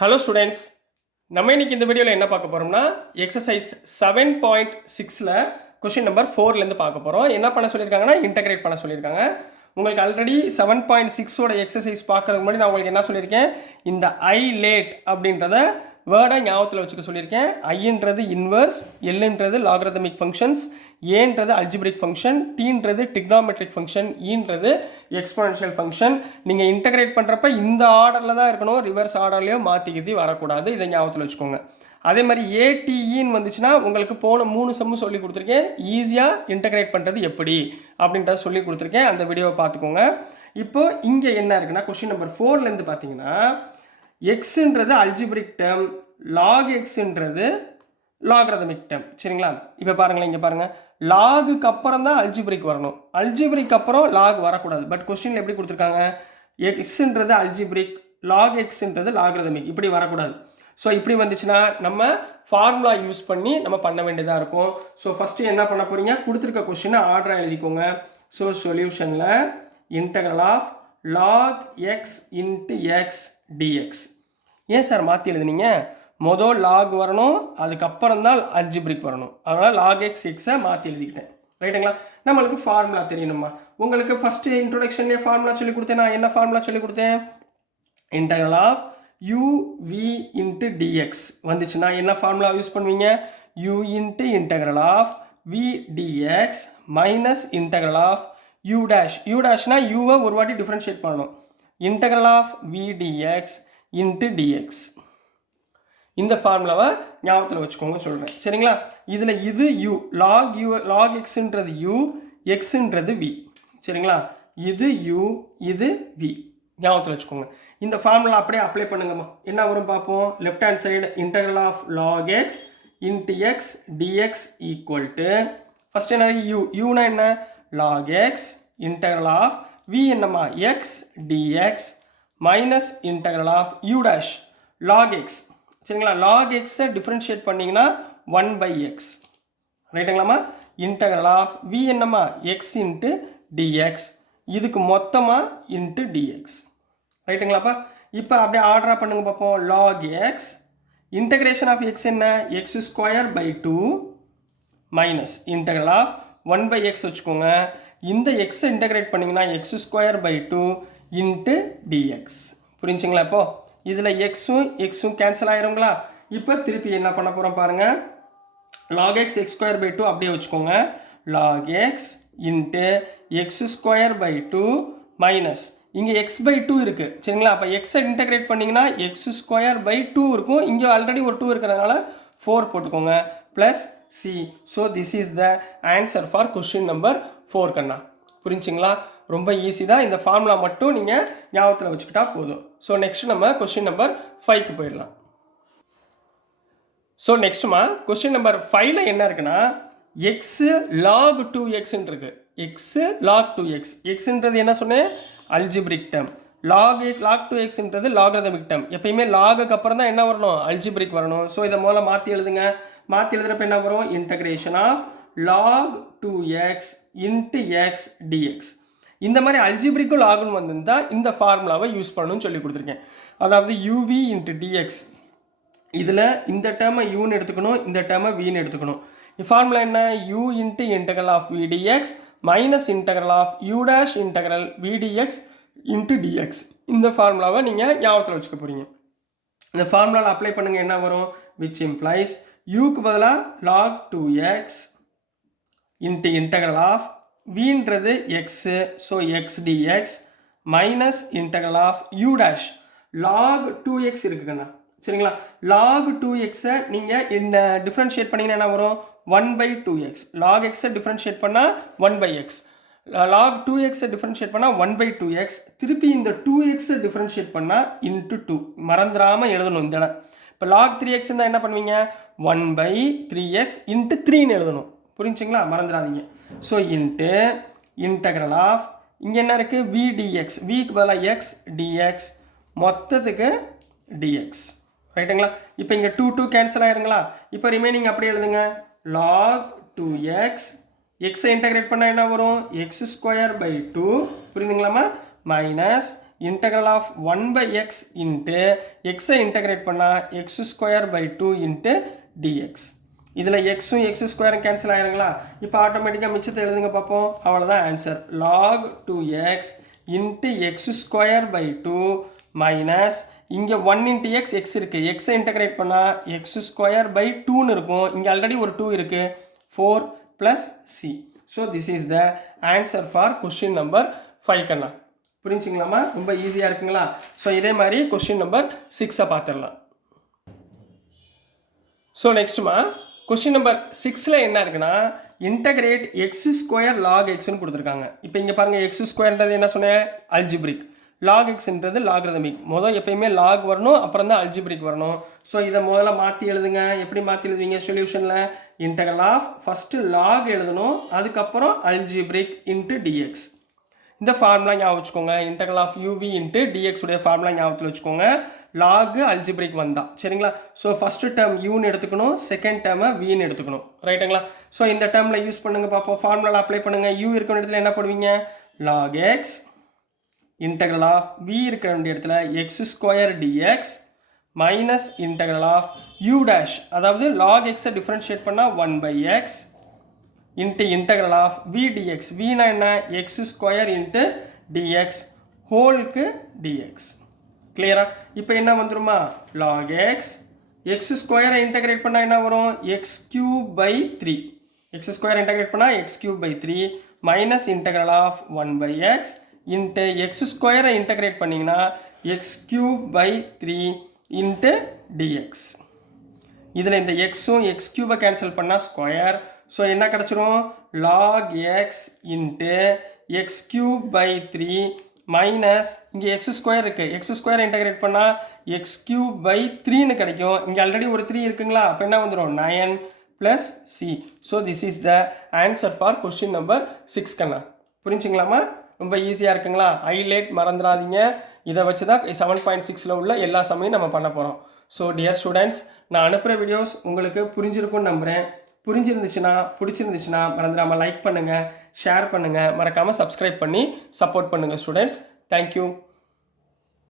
Hello students, நம்ம இன்னைக்கு இந்த வீடியோவில் என்ன பார்க்க போகிறோம்னா எக்ஸசைஸ் 7.6ல் கொஷின் நம்பர் 4லேருந்து பார்க்க போகிறோம். என்ன பண்ண சொல்லியிருக்காங்கன்னா இன்டகிரேட் பண்ண சொல்லியிருக்காங்க. உங்களுக்கு ஆல்ரெடி 7.6ஓட எக்ஸசைஸ் பார்க்கறதுக்கு முன்னாடி நான் உங்களுக்கு என்ன சொல்லியிருக்கேன், இந்த ஐ லேட் அப்படின்றத வேர்டை ஞாபகத்தில் வச்சுக்க சொல்லியிருக்கேன். ஐன்றது இன்வர்ஸ், எல்ன்றது லாகரிதமிக் ஃபங்க்ஷன்ஸ், ஏன்றது அல்ஜிப்ரிக் ஃபங்க்ஷன், டீன்றது டிக்னாமெட்ரிக் ஃபங்க்ஷன், ஈன்றது எக்ஸ்போனன்ஷியல் ஃபங்க்ஷன். நீங்கள் இன்டகிரேட் பண்ணுறப்ப இந்த ஆர்டரில் தான் இருக்கணும், ரிவர்ஸ் ஆர்டர்லேயோ மாற்றிக்கிட்டு வரக்கூடாது. இதை ஞாபகத்தில் வச்சுக்கோங்க. அதே மாதிரி ஏடிஇன்னு வந்துச்சுன்னா உங்களுக்கு போன 3 செம்மு சொல்லி கொடுத்துருக்கேன். ஈஸியாக இன்டகிரேட் பண்ணுறது எப்படி அப்படின்றத சொல்லி கொடுத்துருக்கேன். அந்த வீடியோவை பார்த்துக்கோங்க. இப்போ இங்கே என்ன இருக்குன்னா கொஸ்டின் நம்பர் 4லேருந்து பார்த்தீங்கன்னா எக்ஸுன்றது அல்ஜிப்ரிக் டேர்ம், லாக் எக்ஸுன்றது லாகரிதமிக் டேர்ம். சரிங்களா? இப்போ பாருங்களேன், இங்கே பாருங்கள், லாகுக்கு அப்புறம் தான் அல்ஜிப்ரிக் வரணும், அல்ஜிப்ரிக் அப்புறம் லாக் வரக்கூடாது. பட் கொஸ்டினில் எப்படி கொடுத்துருக்காங்க, எக்ஸுன்றது அல்ஜிப்ரிக், லாக் எக்ஸுன்றது லாகரிதமிக், இப்படி வரக்கூடாது. ஸோ இப்படி வந்துச்சுன்னா நம்ம ஃபார்முலா யூஸ் பண்ணி நம்ம பண்ண வேண்டியதாக இருக்கும். ஸோ ஃபஸ்ட்டு என்ன பண்ண போகிறீங்க, கொடுத்துருக்க கொஸ்டினை ஆர்டராக எழுதிக்கோங்க. ஸோ சொல்யூஷனில் integral of log x into x dx. ஏன் சார் மாற்றி எழுதுனீங்க, மொதல் லாக் வரணும், அதுக்கப்புறம் தான் அல்ஜிப்ரிக் வரணும். அதனால் லாக் எக்ஸ் எக்ஸை மாற்றி எழுதிக்கிட்டேன். ரைட்டுங்களா? நம்மளுக்கு ஃபார்முலா தெரியணுமா, உங்களுக்கு ஃபஸ்ட்டு இன்ட்ரோடக்ஷன்லேயே ஃபார்முலா சொல்லி கொடுத்தேன். நான் என்ன ஃபார்முலா சொல்லி கொடுத்தேன், integral of uv into dx வந்துச்சுன்னா என்ன ஃபார்முலா யூஸ் பண்ணுவீங்க, u into integral of v dx minus integral of u dash. u dashனா uவை ஒரு வாட்டி டிஃபரன்ஷியேட் பண்ணணும், integral of v dx into dx. இந்த ஃபார்முலாவை ஞாபகத்தில் வச்சுக்கோங்க சொல்கிறேன். சரிங்களா? இதில் இது u, log xன்றது u, xன்றது v. சரிங்களா? இது u, இது v. ஞாபகத்தில் வச்சுக்கோங்க. இந்த ஃபார்முலா அப்படியே அப்ளை பண்ணுங்கம்மா. என்ன வரும் பார்ப்போம். Left hand side integral of log x into x dx equal to first என்ன யூ, யூனா என்ன log x integral of v என்னம்மா x dx minus integral of u dash log x. சரிங்களா? லாக் எக்ஸை டிஃப்ரென்ஷியேட் பண்ணிங்கன்னா 1/x. ரைட்டுங்களாம்மா? Integral of v என்னம்மா x into dx, இதுக்கு மொத்தமாக இன்ட்டு டிஎக்ஸ். ரைட்டுங்களாப்பா? இப்போ அப்படியே ஆர்டராக பண்ணுங்க பார்ப்போம். Log x integration of x என்ன, x square by 2 minus integral of 1/x வச்சுக்கோங்க. இந்த எக்ஸை இன்டகிரேட் பண்ணிங்கன்னா x square by 2 into dx. புரிஞ்சுங்களா? இப்போ இதில் எக்ஸும் கேன்சல் ஆயிருங்களா? இப்போ திருப்பி என்ன பண்ண போகிறோம் பாருங்கள். Log x x square by 2 அப்படியே வச்சுக்கோங்க. Log x into x square by 2 minus இங்கே எக்ஸ் பை 2 இருக்குது. சரிங்களா? அப்போ எக்ஸை இன்டகிரேட் பண்ணிங்கன்னா எக்ஸ் ஸ்கொயர் பை 2 இருக்கும். இங்கே ஆல்ரெடி ஒரு 2 இருக்கிறதுனால 4 போட்டுக்கோங்க plus C. So this is the answer for question number 4 கண்ணா. புரிஞ்சுங்களா? ரொம்ப ஈஸி தான். இந்த ஃபார்முலா மட்டும் நீங்கள் ஞாபகத்தில் வச்சுக்கிட்டா போதும். ஸோ நெக்ஸ்ட் நம்ம கொஸ்டின் நம்பர் 5க்கு போயிடலாம். ஸோ நெக்ஸ்ட்டுமா கொஸ்டின் நம்பர் 5ல் என்ன இருக்குன்னா எக்ஸு லாக் 2xன்னு இருக்குது. எக்ஸு லாக் 2x, எக்ஸுன்றது என்ன சொன்னேன் அல்ஜிப்ரிக் டேர்ம், லாக் 2xன்றது லாகரிதமிக் டேர்ம். எப்பயுமே லாகுக்கு அப்புறம் தான் என்ன வரணும், அல்ஜிப்ரிக் வரணும். ஸோ இதை முதல்ல மாற்றி எழுதுங்க. மாற்றி எழுதுறப்ப என்ன வரும், integration of log 2x into x dx. இந்த மாதிரி அல்ஜிப்ரிக்கும் லாகுன்னு வந்திருந்தால் இந்த ஃபார்முலாவை யூஸ் பண்ணணும்னு சொல்லி கொடுத்துருக்கேன். அதாவது uv இன்ட்டு டிஎக்ஸ், இதில் இந்த டேர்மை யூன்னு எடுத்துக்கணும், இந்த டேர்மை வின்னு எடுத்துக்கணும். ஃபார்முலா என்ன, u into integral of v dx minus integral of u dash integral v dx into dx. இந்த ஃபார்முலாவை நீங்கள் ஞாபகத்தில் வச்சுக்க போகிறீங்க. இந்த ஃபார்முலாவில் அப்ளை பண்ணுங்கள், என்ன வரும், விச் இம்ப்ளைஸ் யூக்கு பதிலாக log 2x into integral of வின்றது எக்ஸு, so x dx minus integral of u dash log 2x இருக்குங்கண்ணா. சரிங்களா? log 2xை நீங்கள் இந்த டிஃப்ரென்ஷியேட் பண்ணிங்கன்னா என்ன வரும், 1/2x. log xை டிஃப்ரென்ஷியேட் பண்ணால் 1/x, log 2xை டிஃப்ரென்ஷியேட் பண்ணால் 1/2x. திருப்பி இந்த 2xை டிஃப்ரென்ஷியேட் பண்ணால் இன்ட்டு 2. மறந்துடாமல் எழுதணும் இந்த இடம். இப்போ log 3x இருந்தால் என்ன பண்ணுவீங்க, 1/3x இன்ட்டு 3ன்னு எழுதணும். புரிஞ்சுங்களா? மறந்துடாதீங்க. ஸோ இன்ட்டு இன்டகரல் ஆஃப் இங்கே என்ன இருக்குது, v dx, விக்கு பதிலாக எக்ஸ் டிஎக்ஸ் மொத்தத்துக்கு dx. ரைட்டுங்களா? இப்போ இங்கே 2 கேன்சல் ஆயிருங்களா? இப்போ ரிமைனிங் அப்படியே எழுதுங்க. log 2x எக்ஸை இன்டகிரேட் பண்ணால் என்ன வரும், எக்ஸ் ஸ்கொயர் பை 2, புரியுதுங்களாமா, minus integral of 1/x into எக்ஸை இன்டெகிரேட் பண்ணால் x square by 2 into dx. இதில் எக்ஸும் எக்ஸ் ஸ்கொயரும் கேன்சல் ஆயிருங்களா? இப்போ ஆட்டோமேட்டிக்காக மிச்சத்தை எழுதுங்க பார்ப்போம். அவ்வளோதான் answer. log 2x into x square by 2 minus இங்கே 1 இன்ட்டு எக்ஸ் இருக்குது. எக்ஸை இன்டெகிரேட் பண்ணால் எக்ஸ் ஸ்கொயர் பை 2ன்னு இருக்கும். இங்கே ஆல்ரெடி ஒரு 2 இருக்குது. 4 + c. So this is the answer for question number 5 கண்ணா. புரிஞ்சுங்களாமா? ரொம்ப ஈஸியாக இருக்குங்களா? ஸோ இதே மாதிரி கொஸ்டின் நம்பர் 6 பார்த்துடலாம். ஸோ நெக்ஸ்ட்டுமா கொஸ்டின் நம்பர் 6ல் என்ன இருக்குன்னா இன்டகிரேட் எக்ஸ் ஸ்கொயர் லாக் எக்ஸ்ன்னு கொடுத்துருக்காங்க. இப்போ இங்கே பாருங்கள், எக்ஸ் ஸ்கொயர்ன்றது என்ன சொன்னேன்? அல்ஜிப்ரிக். லாக் எக்ஸ்ன்றது லாக்ரதமிக். எப்பயுமே லாக் வரணும், அப்புறம் தான் அல்ஜிப்ரிக் வரணும். ஸோ இதை முதல்ல மாற்றி எழுதுங்க. எப்படி மாற்றி எழுதுவீங்க சொல்யூஷனில்? இன்டகரல் ஆஃப் ஃபஸ்ட்டு லாக் எழுதணும், அதுக்கப்புறம் அல்ஜிப்ரிக் இன்ட்டு டிஎக்ஸ். இந்த ஃபார்முலா ஞாபகம் வச்சுக்கோங்க. Integral of uv into dx உடைய ஃபார்முலா ஞாபகத்தில் வச்சுக்கோங்க. லாகு அல்ஜிப்ரிக் வந்தால் சரிங்களா? ஸோ ஃபஸ்ட்டு டேர்ம் யூன்னு எடுத்துக்கணும், செகண்ட் டேர்மை வின்னு எடுத்துக்கணும். ரைட்டுங்களா? ஸோ இந்த டேர்மில் யூஸ் பண்ணுங்கள் பார்ப்போம். ஃபார்முலா அப்ளை பண்ணுங்கள். யூ இருக்கிற இடத்துல என்ன போடுவீங்க? Log x integral of v இருக்கிற வேண்டிய இடத்துல x square dx minus integral of u dash, அதாவது லாக் எக்ஸை டிஃப்ரென்ஷியேட் பண்ணால் 1/x into integral of v dx. வினா என்ன? எக்ஸ் ஸ்கொயர் இன்ட்டு டிஎக்ஸ் ஹோலுக்கு டிஎக்ஸ். கிளியரா? இப்போ என்ன வந்துருமா? லாக் எக்ஸ் எக்ஸ் ஸ்கொயரை இன்டகிரேட் பண்ணால் என்ன வரும்? X cube by 3. X square integrate பண்ணால் x cube by 3 minus integral of 1/x into x ஸ்கொயரை இன்டகிரேட் பண்ணிங்கன்னா x cube by 3 into dx. இதில் இந்த எக்ஸும் எக்ஸ் கியூபை கேன்சல் பண்ணால் ஸ்கொயர். ஸோ என்ன கிடச்சிரும்? Log x into x cube by 3 minus இங்கே எக்ஸ் ஸ்கொயர் இருக்குது. எக்ஸ் ஸ்கொயர் இன்டகிரேட் பண்ணால் எக்ஸ் கியூப் பை 3ன்னு கிடைக்கும். இங்கே ஆல்ரெடி ஒரு 3 இருக்குங்களா? அப்போ என்ன வந்துடும்? 9 + c. So this is the answer for question number 6 கண்ணா. புரிஞ்சுங்களாமா? ரொம்ப ஈஸியாக இருக்குங்களா? ஹைலைட் மறந்துடாதீங்க. இதை வச்சு தான் 7.6ல் உள்ள எல்லா சமையும் நம்ம பண்ண போகிறோம். ஸோ டியர் ஸ்டூடெண்ட்ஸ், நான் அனுப்புகிற வீடியோஸ் உங்களுக்கு புரிஞ்சிருக்கும்னு நம்புகிறேன். பிடிச்சிருந்துச்சுன்னா மறந்துடாமல் லைக் பண்ணுங்கள், ஷேர் பண்ணுங்கள், மறக்காமல் சப்ஸ்கிரைப் பண்ணி சப்போர்ட் பண்ணுங்கள் ஸ்டூடெண்ட்ஸ். தேங்க்யூ.